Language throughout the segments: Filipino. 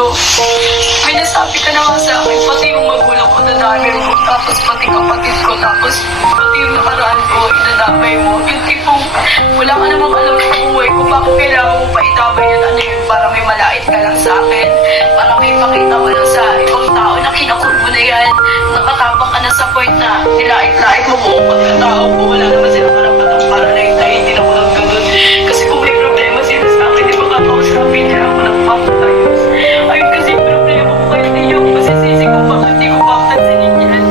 mundo. May nasabi ka na nga sa akin, pati yung magulang ko dadamay mo, tapos pati kapatid ko, tapos pati yung nakaraan ko, idadamay mo. Yung tipong, wala ka namang alam sa buhay ko, bakit kailangan mo pa idamay yun, ano yun, para may malait ka lang sa akin, para may pakita mo lang sa ibang tao na kinakur mo na yan, nakatapang ka na sa point na nilait-lait mo buong pagkatao ko, wala naman silang karapatang para na hindi na ko lang ganun. Kasi kung may problema sila sa akin, di ba kakausapin nila ako ng pampayos. Ayun kasi yung problema ko kayo ninyo, masisisi ko bakit hindi ko papansinin yan.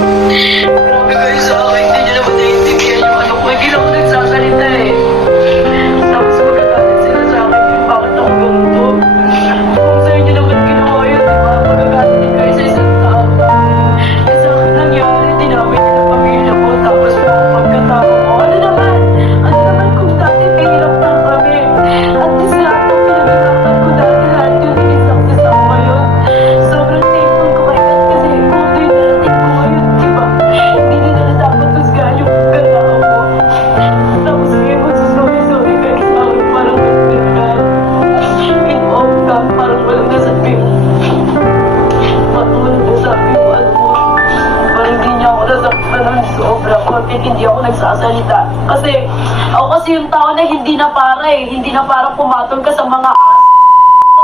Grabe kayo sa akin, hindi nyo naman naiintindihan yung ano ko, hindi lang ako nagsasalita eh. Tapos magagalit sila sa akin, bakit ako ganito? Kung sa'yo nyo naman ginawa yun, di ba? Magagalit din kayo sa isang tao. Eh sa akin nangyari, dinamay nila pamilya ko, tapos mga pagkatao ko. Ano naman kung dati pahirap lang kami. At least lahat ng pinag-arapan ko dati, lahat yung inisakses ako ngayon. Sobrang thankful ko kay God kasi kung ito yung narating ko ngayon, di ba? Hindi nila na dapat husgahan yung pagkatao ko. Tapos ngayon magsusorry kayo sa akin, parang nagpirkan. In off cam, parang walang nasabi. Patulog na sabi mo, ano mo, parang hindi niya ako nasaktan ng sobra. Bakit hindi ako nagsasalita? Kasi ako kasi yung tao na hindi na para eh. Hindi na parang pumatol ka sa mga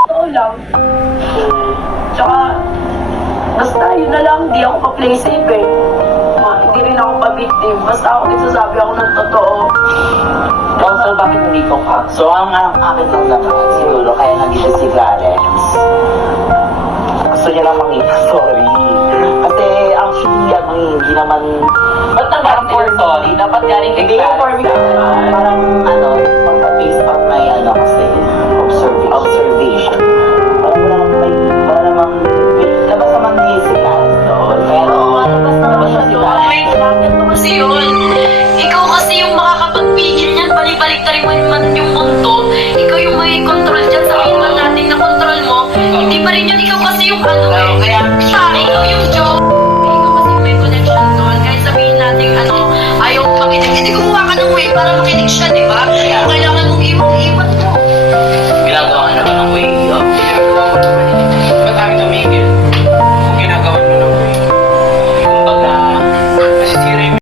totoo lang. Tsaka, basta yun na lang, hindi ako pa-play safe eh. Hindi rin ako pa-victim. Basta ako nagsasabi ako ng totoo. Also, bakit hindi ko ka? So, ang akin lang naman, siguro, kaya nandito si Clarence. Gusto niya lang makita, sorry. Kasi, actually, hindi naman, ba't naman for sorry? Dapat galing kay Clarence naman. Parang, based on my, kasi, observation. Wala namang, labas naman niya si Clarence doon. Pero, labas siya si Clarence. Wait, bakit mo kasi yun? Ikaw kasi yung makakapagpigil niyan, balik-baliktarin mo naman yung mundo. Ikaw yung may control dyan, sabihin man natin na control mo. Hindi pa rin yun, ikaw kasi yung ano eh. Kaya, Ikaw yung joke. Ikaw kasi yung may connection doon. Kahit sabihin natin ayaw makinig. Hindi gumawa ka ng way para makinig siya, di ba? Kung kailangan